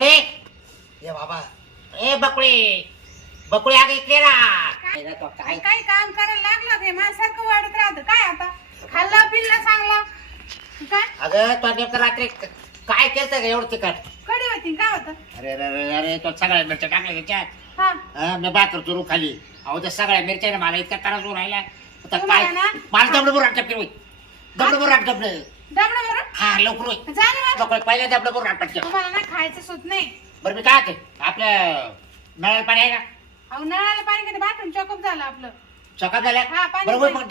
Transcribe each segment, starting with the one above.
ए ए बाबा ए बकुळे बकुळे अगं इकडे राहा काय? काय? काय काम करायला लागलं ते? माझ्यासारखं वाढत राहतं. काय आता? खाल्ला पिल्ला चांगला? काय? अगं तो नेमकं रात्री काय केलं का एवढं तिखट? कडी होती काय होतं? अरे अरे अरे अरे तो सगळ्या मिरच्या टाकल्या त्याच्यात. हा. हा, मी बाकर चुरू खाली अहो त्या सगळ्या मिरच्या मला इतका त्रास होऊन राहिला. आता काय? मला दबडं बुराट टपके होई दबडं बरं. हा लवकर पहिल्या तुम्हाला ना खायचं सुत नाही. बरं मी काय ते आपल्या नळाला पाणी आहे का? अहो नळाला पाणी कधी बाथरूम चॉकअप झालं आपलं. सकाळ झाल्या हा, पाणी बरोबर. मग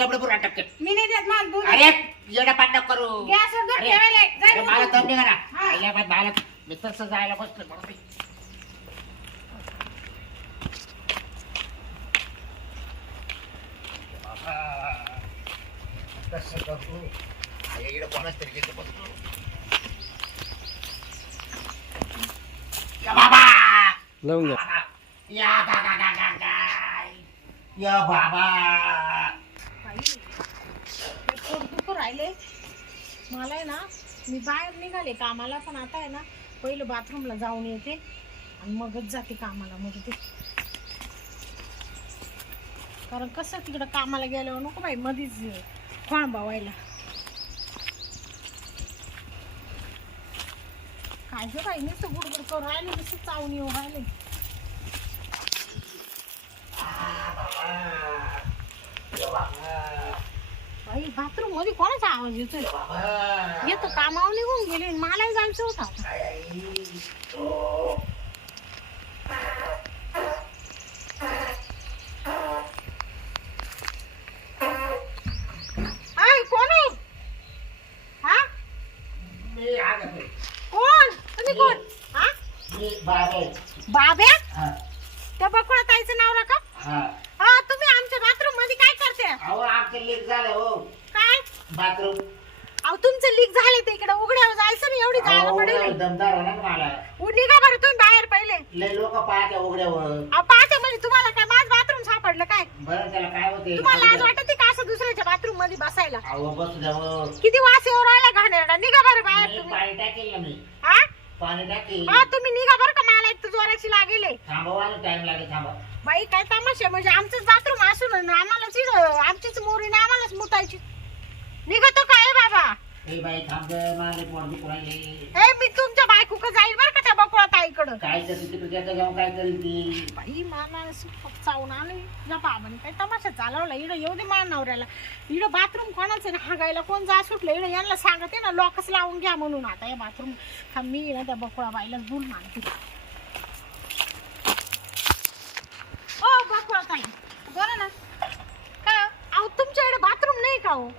मी नाही देत मला दूध. अरे येडा पाठ नको करू. गॅसवर दूध अरे, ठेवायला आहे. जाय अरे, दूध मला घेऊन. दम निघा ना. हा. आईला बाई, मला मी तसं जायला बसलो म्हणून मी. बाबा, कसं करू? इकडे कोणाच तरी घेतो बसलो. या बाबा लावून घ्या बाबा. या गा गा गा गा गा. या बाबा बाई, हे पोट दुखू राहिले मला आहे ना मी बाहेर निघाले कामाला पण आता आहे ना पहिलं बाथरूमला जाऊन येते आणि मगच जाते कामाला मग ते कारण कसं तिकडं कामाला गेल्यावर नको बाई मधीच खोण बावायला काय गं बाई नुसतं गुडगुड करू राहिले नुसतं चावून येऊ राहिले. बाई बाथरूममध्ये कोणाचा आवाज येतोय? येतो कामावर निघून गेले मलाही जायचं होता आता. आय, कोण आहे हा मी आगत आहे. कोण तुम्ही कोण हा बाबा. आहे. बाब्या? हा, त्या बकुळा ताईचं नाव का हा. तुम्ही आमच्या बाथरूममध्ये काय करते अहो आमचं लीक झालं हो. काय? बाथरूम. अहो तुमचं लीक झाले ते इकडे. उघड्यावर जायचं ना एवढी जायला पडेल. दमदार आहे ना मला. उडली का बरं तुम्ही बाहेर पहिले. लय लोक पाहते उघड्यावर. अहो पाहते म्हणजे तुम्हाला काय माझं बाथरूम सापडलं काय? बरं त्याला काय होते तुम्हाला लाज वाटते का असं दुसऱ्याच्या बाथरूममध्ये बसायला? अहो बसू द्या हो. किती वास येऊ राहिला घाणेरडा. निघा बरं बाहेर मी तुम्ही. पाणी टाकेल ना मी. हा पाणी हा तुम्ही निघा बरं का मला एक तर जोराची लागेल आहे. थांबवा ना टाइम लागेल थांबा. बाई काय तमाशा म्हणजे आमचंच बाथरूम असून ना आम्हालाच इथं आमचीच मोरीने आम्हालाच मुतायची. निघतो काय बाबा? ए बाई थांब गं, मला पोट दुखू राहिले. ए मी तुमच्या बायकोक जाईल बरं का त्या बकुळा ताईकडं? काय करते तिकडे त्याचं जाऊन काय करेल ती बाई मला चावून आलं. या बाबाने काय तमाशा चालवला? इकडं येऊ दे मा नवऱ्याला. इकडं बाथरूम कोणाचं ना? हागायला कोण जा सुटलं? इकडं यांना सांगते ना लॉकच लावून घ्या म्हणून. आता या बाथरूम मी ना त्या बकुळा बाईला बोल मानते ओ बकुळा ताई बोला ना? काय हो? अहो तुमच्याकडे बाथरूम नाही का हो?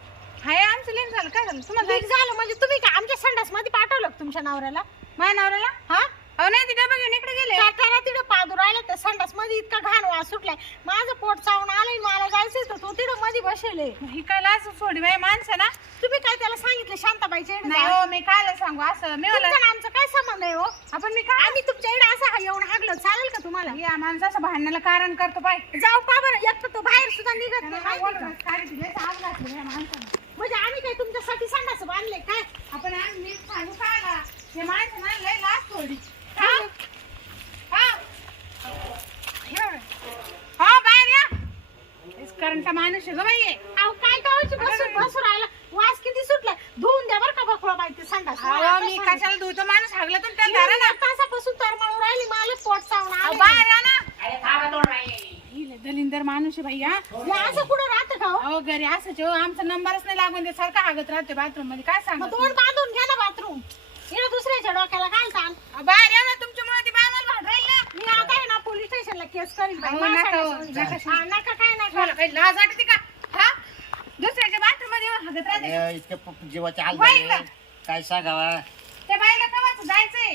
झालं काय झालं? तुम्हाला लीक झालं म्हणजे तुम्ही काय आमच्या संडासमध्ये पाठवलं का तुमच्या नवऱ्याला? माझ्या नवऱ्याला? हा? अहो नाही तिथे बघून इकडे गेले. टाकायला तिकडे पादू राहिला तर संडासमध्ये इतका घाण वास सुटलाय. माझं पोट चावून आलंय मला जायचंय तर तो तिकडे मध्ये बसेल ही काय असं सोडी बाई माणसं ना तुम्ही काय त्याला सांगितलं? शांताबाईच्या इकडे नाही जा. हो मी कायला सांगू? असं मी तुमचं आणि आमचं काय संबंध आहे हो? आपण मी काय आम्ही तुमच्या इकडे असं हा येऊन हागलो. चालेल का तुम्हाला? या माणसं असं भांडणाला कारण करतो बाई. जाऊ का बरं. एक तर तो बाहेर सुद्धा निघत नाही. माहिती का? आज घातली या माणसानं. म्हणजे आम्ही काय तुमच्यासाठी संडास बांधले काय? आपण नीट सांगू ना हे माणसं ना लय लाज हा? हा? हे. हो बाहेर या. करंटा माणूस आहे ग बाई. हे. अहो काय काय बसून बसून राहिला. वास किती सुटला. धुवून द्या बरं का बकुळा बाई ते संडास. मला अहो आता मी सांगा. कशाला धुतो माणूस हागला तर ना तासापासून तरमळून राहिली. मला पोट चावून अहो, आलंय. बाहेर या ना. अरे थांबा दोन राहिले. लय दलिंदर माणूस आहे बाई हा. असं का? अहो घरी असंच हो आमचा नंबरच नाही लागून दे सारखा हागत राहते बाथरूममध्ये. काय मग सांगू तोंड बांधून घ्या ना बाथरूम इकडे दुसऱ्याच्या डोक्याला काय ताण बाहेर या ना तुमच्यामुळे ती बाय मला भांड राहील ना. मी आता आहे ना पोलीस स्टेशनला केस करीन बाई. अहो, मला नका हो, सोडून. हा, नका काय नका. तुम्हाला काही लाज वाटते का? हा? दुसऱ्याच्या बाथरूममध्ये येऊन हागत राहते. अरे, इतके प- जीवाचे हाल वाईट झाले काय सांगावा? त्या बाईला कवाच जायचंय?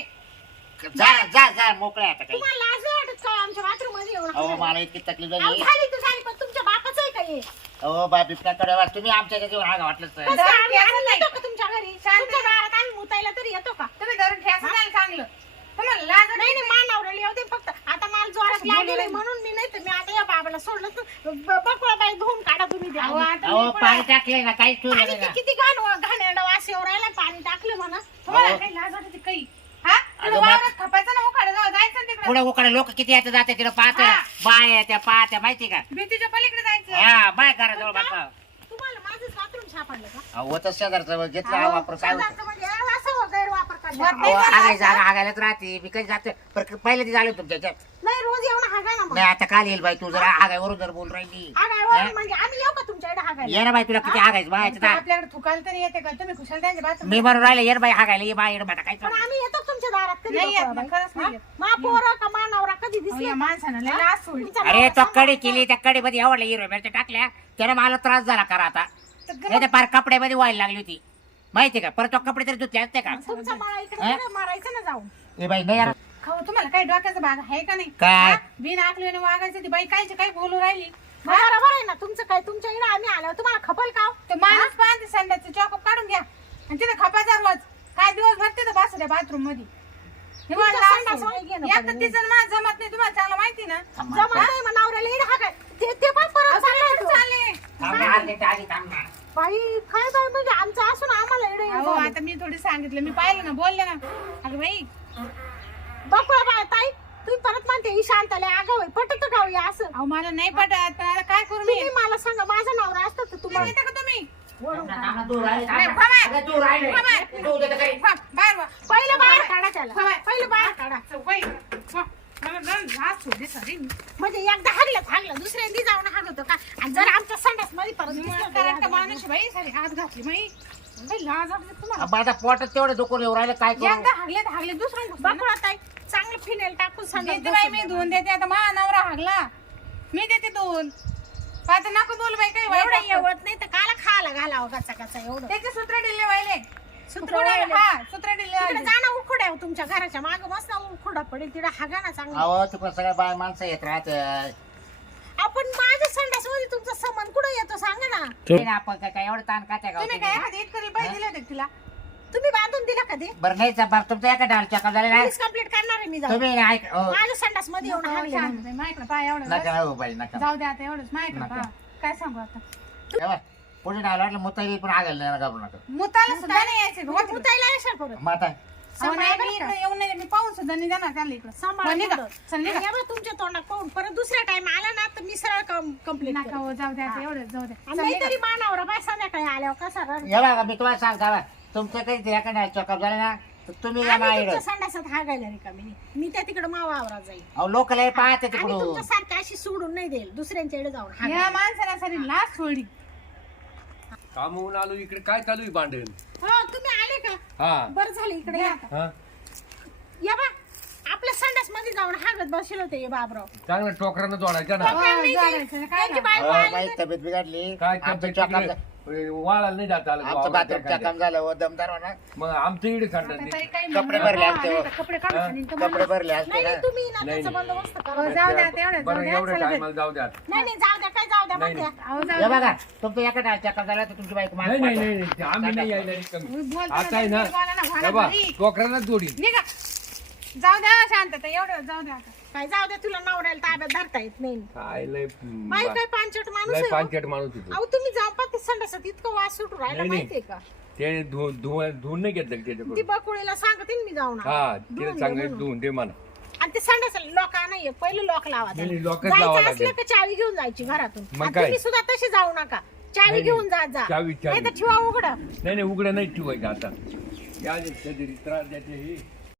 जा जा जा मोकळ्या आता काही. तुम्हाला लाज नाही वाटत का आमच्या बाथरूममध्ये येऊन अहो हागायला? मला इतकी तकलीफ अहो, झाली झाली तर झाली पण तुमच्या बापाचं आहे का हे? अहो बा बिबट्याकडे वा तुम्ही आमच्या जेव्हा हागा वाटलं तर कसं दारू आम्ही आम्ही नाही. येतो का तुमच्या घरी? शांत तुमच्या दारात आम्ही मुतायला तरी येतो का? तुम्ही धरून चांगलं. तुम्हाला लाज? नाही नाही मानावर येऊ दे फक्त. आता मला जोरात असं लागले बोलू म्हणून मी नाही तर मी आता या बाबाला सोडलं तर बकुळा बाई धुवून काढा तुम्ही द्या. अहो, आता अहो पण- पाणी टाकले ना काहीच ठेवलं आणि नाही ते ना. किती घाण घाणेरडा वास येऊ राहिला पाणी टाकलं म्हणा. तुम्हाला अहो. काही लाज वाटते काही? हा? अगं, वावरात पुढे उकडे लोक किती येतात जाते तिला पाहत्या हा. बाय त्या पाहत्या माहिती का? भीतीच्या पलीकडे जायचं हा बाय घराजवळ बापा. तुम्हाला माझंच बाथरूम सापडलं का? होतच शेजारचं घेतला हा वापर काय होतं? शेजारचं म्हणजे असं गैरवापर अहो, हागायलाच राहते. मी कधी जाते? पण पहिले ती झालं तुमच्या ह्याच्यात. नाही रोज येऊन हागा ना मग. नाही आता काल येईल बाई तू जरा हागायवरून जर बोल राहिली. हा? म्हणजे आम्ही येऊ का तुमच्याकडे हागायला? ये ना बाई तुला किती हागायचं बाय तर आपल्याकडे थुकायला तरी येते का? तुम्ही कुशाल त्यांच्या बाथरूम मी म्हणून राहिले ये ना बाई हागायला ये बाई ये ना बाटा काय पण चालू? आम्ही येतो तुमच्या दारात? कधी नाही येत येतो ना, बाई? खरंच नाही हा? येत. मा पोरं का मा नवरा कधी अहो, दिसले? या माणसानं लय लाज सोडली. तुमचा अरे नवरा तो कडी. केली त्या कडी मध्ये आवडल्या हिरो मिरच्या टाकल्या त्याने मला त्रास झाला करा आता. नाही तर पार कपड्यामध्ये व्हायला लागली होती. माहिती का? परत तो कपडे तरी धुतले असते का? तुमचा इकडे हा? मारायचं ना जाऊन. ए बाई नाही यार. खाऊ तुम्हाला काही डोक्याचा भाग आहे का नाही? काय? हा? बिन आखलीने वागायचं ती बाई कायची काय बोलू राहिली? मग बरोबर आहे ना. तुमचं काय? तुमच्या इकडे आम्ही आलो तुम्हाला खपल का हो? तर माणूस पाहते संध्याचं चॉकअप काढून घ्या. आणि तिथे खपाचा रोज काय दिवस भरते तर बसू द्या बाथरूममध्ये हे मला तुमच्या संडास सोडली. वळी घेणं एकतर पडेल. तिचं आणि माझं जमत नाही. तुम्हाला चांगलं माहिती ना? जमत नाही मग नवऱ्याला इकडे हागाय ते ते पण परत चाललाय. तो. चालले थांब ना, आली ते आली, थांब ना. बाई काय बाई म्हणजे आमचं असून आम्हाला इकडे अहो आता मी थोडी सांगितलं. मी पाहिलं ना बोलले ना. अगं बाई. बकुळा बाय ताई. तुम्ही परत म्हणते ही शांताले आगाव आहे पटत गाव या असं? अहो मला नाही पटत पण आता काय करू मी? तुम्ही मला सांगा माझा नवरा असतो तर तुम्हाला तुम्हाला येतं का तुम्ही. वा, बाहेर वा. पहिलं बाहेर काढा त्याला. पहिलं बाहेर काढा. बाई, वा. मला ना लाज सोडली सरी म्हणजे एकदा हागलं हागलं. दुसऱ्यांदी जाऊन हागतो का? आणि जर आमच्या संडासमध्ये परत दिसलं तर कारण हागलं. माणूस बाई सारी हात घातली बाई बाई, लाज वाटते तुम्हाला अबा, आता पोटात तेवढं दुखून येऊ राहिलं काय करू एकदा हागले तर हागले. बकुळा ताई चांगलं फिनेल टाकून देते बाई मी देते आता मा नवरा हागला मी देते धुवून आता नको बोल बाई काही. वाईट एवढं. येवत नाही तर काला खायला घालावं कचा कचा एवढं त्याचे सूत्र सूत्र वाहिले. हा सूत्र दिले तिकडे व्हायले. जाणं उखुड्या हो तुमच्या घराच्या माग मस्त उखुडा पडेल तिकडे हागा ना चांगलं अहो तिकडे सगळ्या बाय माणसं येत राहते आपण माझ्या मध्ये तुमचा संबंध कुठे येतो? सांगा ना. आपण काय काय एवढं ताण तुम्ही का काय एखादी इतकरी पैसे दिले होते का तिला? तुम्ही बांधून दिला कधी बरं नाही बाप तुमचा एका डाल चक्कर झालेला आहे. पोलीस कंप्लीट करणार आहे मी जाऊन. तुम्ही ऐक हो. माझ्या संडासमध्ये येऊन एवढं. नका हो बाई नका. जाऊ दे आता एवढंच. नका. पहा. काय सांगू आता? तेव्हा पुढे डाल वाटलं मुताई पण आगल नाही घाबरू नका. मुताला सुद्धा नाही यायचं मग होतं. मुतायला येशाल परत. मग आता अहो, नाही, मी इकडे येऊन नाही मी पाहून सुद्धा नाही जाणार त्यांना इकडं. सांभाळा हो, निघा. थोडं. चल, निघा. आणि एवढं तुमच्या तोंडात पाहून. परत दुसऱ्या टाइम आला ना तर मी कंप्लीट नका हो, जाऊ दे आता एवढंच जाऊ दे चल, नाही निघा. तरी मानावर बाय संध्याकाळी आल्यावर कसा रड हे बघा मी तुम्हाला सांगता बा तुमचं काही ते एका डाल चक्कर झालं ना तर तुम्ही या आम्ही माईड तुमच्या संडासात हागायला रिकामी नाही. मी? त्या तिकडे मावावरा जाईल अहो लोक लय पाहते आणि तिकडून. तुमच्या सारखं अशी सोडून नाही देईल दुसऱ्यांच्या इकडे जाऊन या. माणसाला सारी लाच सोडली. कामावून आलो इकडे काय चालू आहे भांडण? हो तुम्ही आले का? हा. बरं झालं इकडे या. हा. या बा. आपल्या संडासमध्ये जाऊन हागत बसले होते हे बाबराव. चांगलं टोकरानं जोडायचं ना. हो, जायचं, काय त्यांची बायको हो, आली बाई तर- तब्येत बिघडली. काय आमचं तब्येत चॉकअप वाळायला नाही जात आलं आमचं गावाला बाथरूम टाकायला. चकाम झालं हो दमदार होणार मग आमच्या इकडे आता तरी काही कपडे म्हणू भरले. असते हो. कपडे काढून हा? आणि तुम्हाला- कपडे भरले असते नाही ना नाही, तुम्ही ना नाही, त्याचा नाही. बंदोबस्त करा. हो, जाऊ द्या जाऊ बरं द्या एवढं चला. टायमाला जाऊ द्या. नाही नाही जाऊ द्या काय जाऊ द्या नाही, म्हणते अहो, जाऊ हे द्या. बघा तुमचं एका झालं तर तुमची बाईक नाही नाही नाही नाही, आम्ही नाही यायला रिकामी. तुम्ही बोलता आता आहे ना ना, बोला ना, हे बा घरी. टोकरानच जोडी. निघा. जाऊ द्या शांतता एवढं जाऊ द्या आता. काय जाऊ द्या तुला नवऱ्याला ताब्यात धरता येत नाही. काय लय बाई काय पांचट माणूस लय आहे हो. पांचट माणूस तिथं अहो तुम्ही जाऊ पा ते संडासात इतकं वास सुटू राहिला नाही, नाही. माहितीये का? ते धुवून नाही घेतलं का ती त्याच्याकडून बकुळीला सांगते ना मी जाऊन हा धुवून तिला घे सांगायचं म्हणून. धुवून दे म्हणा. आणि ते संडास लोक नाहीये पहिले लॉक लावा नाही, असलं. का चावी घेऊन जायची घरातून? मग आणि काय? तुम्ही सुद्धा तशी जाऊ नका. चावी नाही, घेऊन जा जा. चावी- चावी. नाही तर ठेवा उघड. नाही नाही उघडं नाही ठेवायचं आता. या जे त्रास द्यायचे हे.